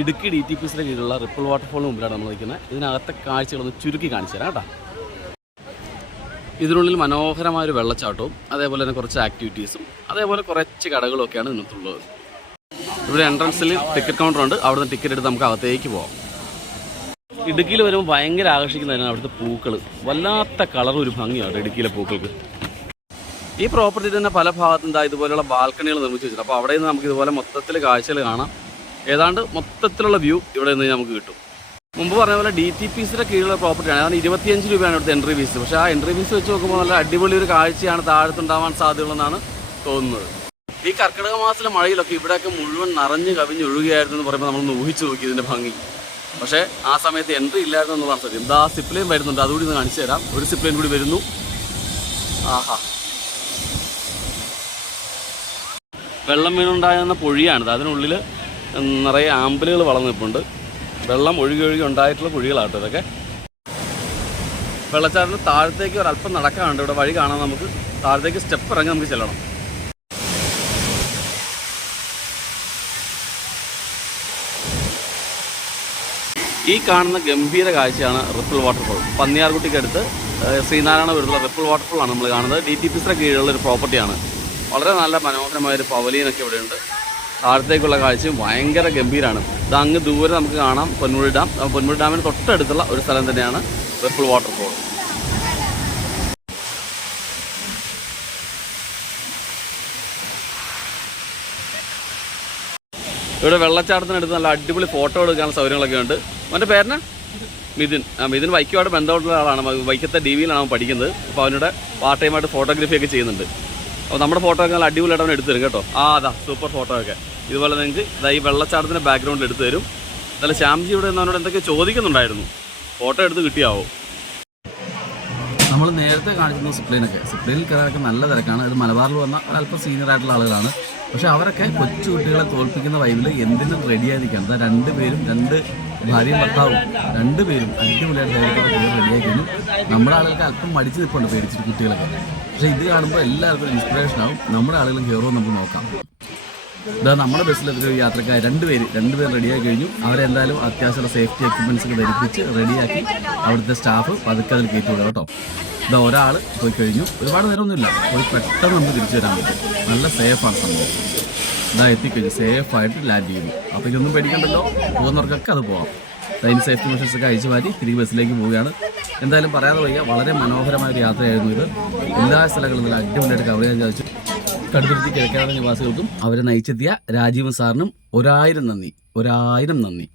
ഇടുക്കി DTPCയുടെ കീഴിലുള്ള റിപ്പിൾ വാട്ടർഫോളിന് മുമ്പിലാണ് നമ്മൾ നിൽക്കുന്നത്. ഇതിനകത്തെ കാഴ്ചകളൊന്ന് ചുരുക്കി കാണിച്ചു തരാം കേട്ടോ. ഇതിനുള്ളിൽ മനോഹരമായൊരു വെള്ളച്ചാട്ടവും അതേപോലെ തന്നെ കുറച്ച് ആക്ടിവിറ്റീസും അതേപോലെ കുറച്ച് കടകളും ഒക്കെയാണ് ഇതിനകത്തുള്ളത്. ഇവിടെ എൻട്രൻസിൽ ടിക്കറ്റ് കൗണ്ടർ ഉണ്ട്. അവിടുന്ന് ടിക്കറ്റ് എടുത്ത് നമുക്ക് അകത്തേക്ക് പോകാം. ഇടുക്കിയിൽ വരുമ്പോൾ ഭയങ്കര ആകർഷിക്കുന്നതാണ് അവിടുത്തെ പൂക്കൾ. വല്ലാത്ത കളറും ഒരു ഭംഗിയാണ് ഇടുക്കിയിലെ പൂക്കൾക്ക്. ഈ പ്രോപ്പർട്ടി തന്നെ പല ഭാഗത്തും ഇതുപോലെയുള്ള ബാൽക്കണികൾ നിർമ്മിച്ച് വെച്ചിട്ടുണ്ട്. അപ്പോൾ അവിടെ നിന്ന് നമുക്ക് ഇതുപോലെ മൊത്തത്തിൽ കാഴ്ചകൾ കാണാം. ഏതാണ്ട് മൊത്തത്തിലുള്ള വ്യൂ ഇവിടെ നിന്ന് നമുക്ക് കിട്ടും. മുമ്പ് പറഞ്ഞ പോലെ DTPCയുടെ കീഴിലുള്ള പ്രോപ്പർട്ടിയാണ്. അതാണ് 25 രൂപയാണ് ഇവിടുത്തെ എൻട്രി ഫീസ്. പക്ഷേ ആ എൻട്രി ഫീസ് വെച്ച് നോക്കുമ്പോൾ നല്ല അടിപൊളി ഒരു കാഴ്ചയാണ് താഴത്തുണ്ടാവാൻ സാധ്യതയുള്ളതെന്നാണ് തോന്നുന്നത്. ഈ കർക്കിടക മാസത്തിലെ മഴയിലൊക്കെ ഇവിടെയൊക്കെ മുഴുവൻ നിറഞ്ഞ് കവിഞ്ഞൊഴുകിയായിരുന്നു എന്ന് പറയുമ്പോൾ നമ്മളൊന്ന് ഊഹിച്ചു നോക്കി ഇതിൻ്റെ ഭംഗി. പക്ഷേ ആ സമയത്ത് എൻട്രി ഇല്ലായിരുന്നു എന്നുള്ളതാണ് സത്യം. എന്താ സിപ്ലൈൻ വരുന്നുണ്ട്, അതുകൂടി ഒന്ന് കാണിച്ചു തരാം. ഒരു സിപ്ലൈൻ കൂടി വരുന്നു. ആഹാ, വെള്ളം വീണുണ്ടാകുന്ന പൊഴിയാണിത്. അതിനുള്ളിൽ നിറയെ ആമ്പലുകൾ വളർന്നു നിൽപ്പുണ്ട്. വെള്ളം ഒഴുകി ഉണ്ടായിട്ടുള്ള കുഴികളാട്ടോ ഇതൊക്കെ. വെള്ളച്ചാട്ടത്തിന് താഴത്തേക്ക് ഒരല്പം നടക്കാനുണ്ട്. ഇവിടെ വഴി കാണാൻ നമുക്ക് താഴത്തേക്ക് സ്റ്റെപ്പ് ഇറങ്ങി നമുക്ക് ചെല്ലണം. ഈ കാണുന്ന ഗംഭീര കാഴ്ചയാണ് റിപ്പിൾ വാട്ടർഫോൾ. പന്നിയാർകുട്ടിക്കടുത്ത് ശ്രീനാരായണ വരുന്ന റിപ്പിൾ വാട്ടർഫോളാണ് നമ്മൾ കാണുന്നത്. DTPCയുടെ കീഴിലുള്ള ഒരു പ്രോപ്പർട്ടിയാണ്. വളരെ നല്ല മനോഹരമായൊരു പവലിയനൊക്കെ ഇവിടെയുണ്ട്. താഴത്തേക്കുള്ള കാഴ്ചയും ഭയങ്കര ഗംഭീരമാണ്. ഇത് അങ്ങ് ദൂരെ നമുക്ക് കാണാം പൊന്മുടി ഡാം. പൊന്മുടി ഡാമിന് തൊട്ടടുത്തുള്ള ഒരു സ്ഥലം തന്നെയാണ് റിപ്പിൾ വാട്ടർഫോൾ. ഇവിടെ വെള്ളച്ചാട്ടത്തിനടുത്ത് നല്ല അടിപൊളി ഫോട്ടോ എടുക്കാനുള്ള സൗകര്യങ്ങളൊക്കെ ഉണ്ട്. അവൻ്റെ പേരന മിഥുൻ. മിഥുൻ വൈക്കുമായിട്ട് ബന്ധപ്പെട്ടുള്ള ആളാണ്. വൈക്കത്തെ DVയിലാണ് അവൻ പഠിക്കുന്നത്. അപ്പോൾ അവനുടെ പാർട്ട് ടൈമായിട്ട് ഫോട്ടോഗ്രാഫിയൊക്കെ ചെയ്യുന്നുണ്ട്. അപ്പോൾ നമ്മുടെ ഫോട്ടോ ഒക്കെ നല്ല അടിപൊളിയായിട്ട് അവൻ എടുത്തു തരും കേട്ടോ. അതാ സൂപ്പർ ഫോട്ടോ ഒക്കെ. ഇതുപോലെ നിങ്ങൾക്ക് ഈ വെള്ളച്ചാട്ടത്തിൻ്റെ ബാക്ക്ഗ്രൗണ്ടിൽ എടുത്തു തരും. എന്നാലും ശ്യാംജി ഇവിടെ എന്നവനോട് എന്തൊക്കെ ചോദിക്കുന്നുണ്ടായിരുന്നു. ഫോട്ടോ എടുത്ത് കിട്ടിയാവോ? നമ്മൾ നേരത്തെ കാണിക്കുന്ന സിപ്ലൈനിൽ കയറാനൊക്കെ നല്ല തിരക്കാണ്. ഇത് മലബാറിൽ വന്ന അല്പം സീനിയർ ആയിട്ടുള്ള ആളുകളാണ്. പക്ഷേ അവരൊക്കെ കൊച്ചു കുട്ടികളെ തോൽപ്പിക്കുന്ന വൈബിൽ എന്തിനും റെഡിയായിരിക്കണം. അതാ രണ്ടുപേരും, രണ്ട് ഭാര്യയും ഭർത്താവും രണ്ടുപേരും അടിപൊളിയായിട്ട് റെഡിയാക്കുന്നു. നമ്മുടെ ആളുകൾക്ക് അല്പം മടിച്ച് നിൽപ്പുണ്ട് പേടിച്ചിട്ട് കുട്ടികളൊക്കെ. പക്ഷേ ഇത് കാണുമ്പോൾ എല്ലാവർക്കും ഇൻസ്പിറേഷൻ ആവും. നമ്മുടെ ആളുകളും കയറുമോ നമുക്ക് നോക്കാം. ഇതാ നമ്മുടെ ബസ്സിലെത്തിയ യാത്രക്കാർ രണ്ടുപേരും റെഡിയായി കഴിഞ്ഞു. അവരെന്തായാലും അത്യാവശ്യമുള്ള സേഫ്റ്റി എക്യുപ്മെൻറ്റ്സ് ഒക്കെ ധരിപ്പിച്ച് റെഡിയാക്കി അവിടുത്തെ സ്റ്റാഫ് പതുക്കെ അതിൽ കയറ്റി വിടുക കേട്ടോ. ഇതാ ഒരാൾ പോയി കഴിഞ്ഞു. ഒരുപാട് നേരമൊന്നുമില്ല, പോയി പെട്ടെന്ന് നമുക്ക് തിരിച്ചു വരാൻ പറ്റും. നല്ല സേഫാണ് സംഭവം. ഇതാ എത്തിക്കഴിഞ്ഞു, സേഫായിട്ട് ലാൻഡ് ചെയ്യുന്നു. അപ്പോൾ ഇതൊന്നും പേടിക്കണ്ടല്ലോ, പോകുന്നവർക്കൊക്കെ അത് പോകാം. അതിന് സേഫ്റ്റി മെഷേഴ്സ് ഒക്കെ അഴിച്ചു മാറ്റി തിരികെ ബസ്സിലേക്ക് പോവുകയാണ്. എന്തായാലും പറയാതെ വയ്യ, വളരെ മനോഹരമായൊരു യാത്രയായിരുന്നു ഇത്. എല്ലാ സ്ഥലങ്ങളും നല്ല അടിപൊളിയായിട്ട് കവർ ചെയ്യാൻ സാധിച്ചു. കടുത്തുരുത്തി കിഴക്കേനാട് നിവാസികൾക്കും അവരെ നയിച്ചെത്തിയ രാജീവൻ സാറിനും 1000 നന്ദി.